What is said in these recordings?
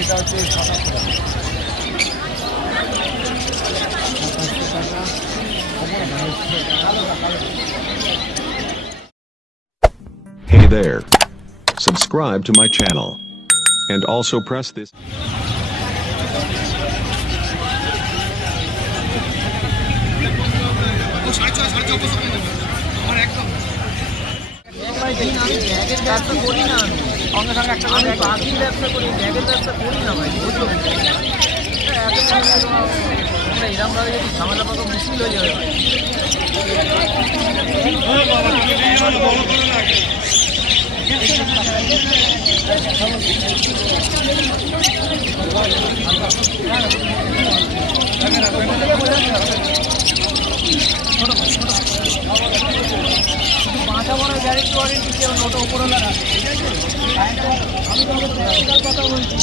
এটা হচ্ছে ৭৭ টাকা। Hey there. Subscribe to my channel. And also press this. ব্যবসা করি না সঙ্গে সঙ্গে একটা আমি বাকির ব্যবসা করি, ব্যাগের ব্যবসা করি না ভাই, বুঝলো? আমরা এরকমভাবে যদি ঝামেলা পাবো মুশকিল হয়ে যাবে ভাই। মাথা বড় গ্যারেন্টি ওয়ারেন্টি কেউ ওটা উপরওয়ালা না, ঠিক আছে? আমি তো কথা বলছি,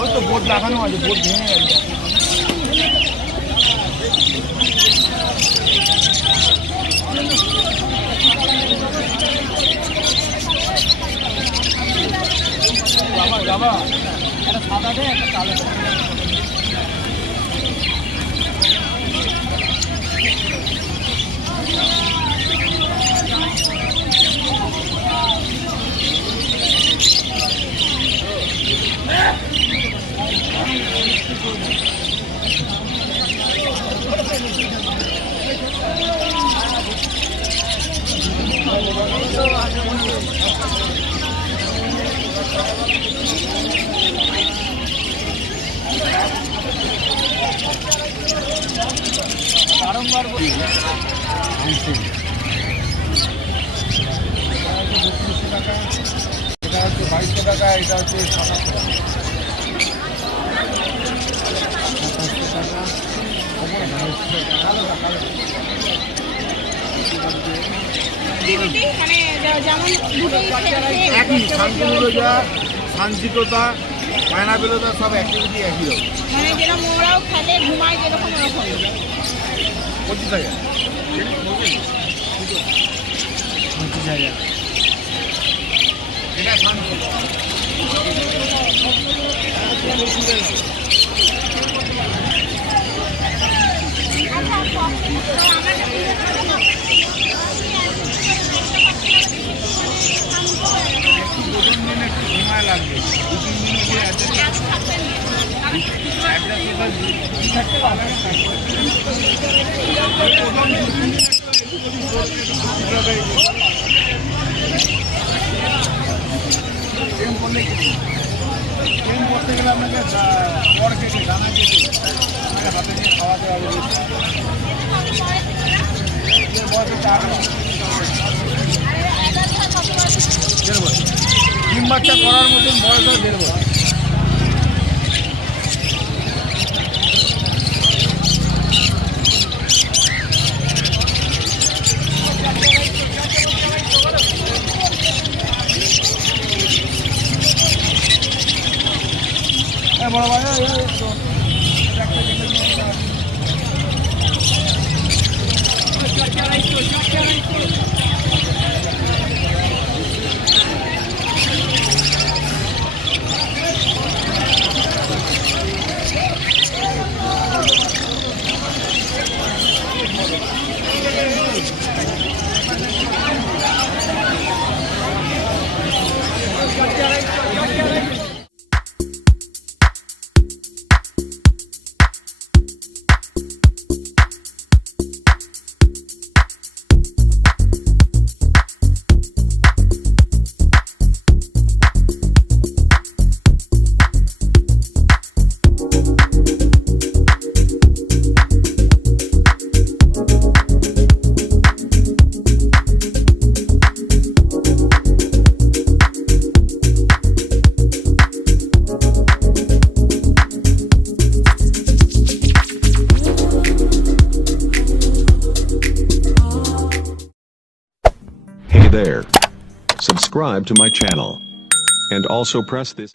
ওই তো বোর্ড লাগানো আছে, বোর্ড ভেঙে গেছে। বাবা একটা সাদা দেয়, একটা কালো। বারংবার বলি এটা হচ্ছে 2200 টাকা, এটা হচ্ছে ৭৭ টাকা। একই শান্তিমূলতা, শান্তিকতা, মায়নাবিলতা সব অ্যাক্টিভিটি একই রকম। মানে যেরকম ওরাও খেলে ঘুমায় যেরকম ওরকম 25,000। এটা শান্তি। সময় লাগবে, 2-3 দিনে থাকতে পারবে ট্রেন করলে ট্রেন করতে গেলে আপনাকে খড় কেটে দানা কেটে আপনাকে হাতে নিয়ে খাওয়াতে হবে। বয়সে 4 বছর, ডিম বাচ্চা করার মতন বয়স হয় 1.5 বছর। বড় ভাই there. Subscribe to my channel. And also press this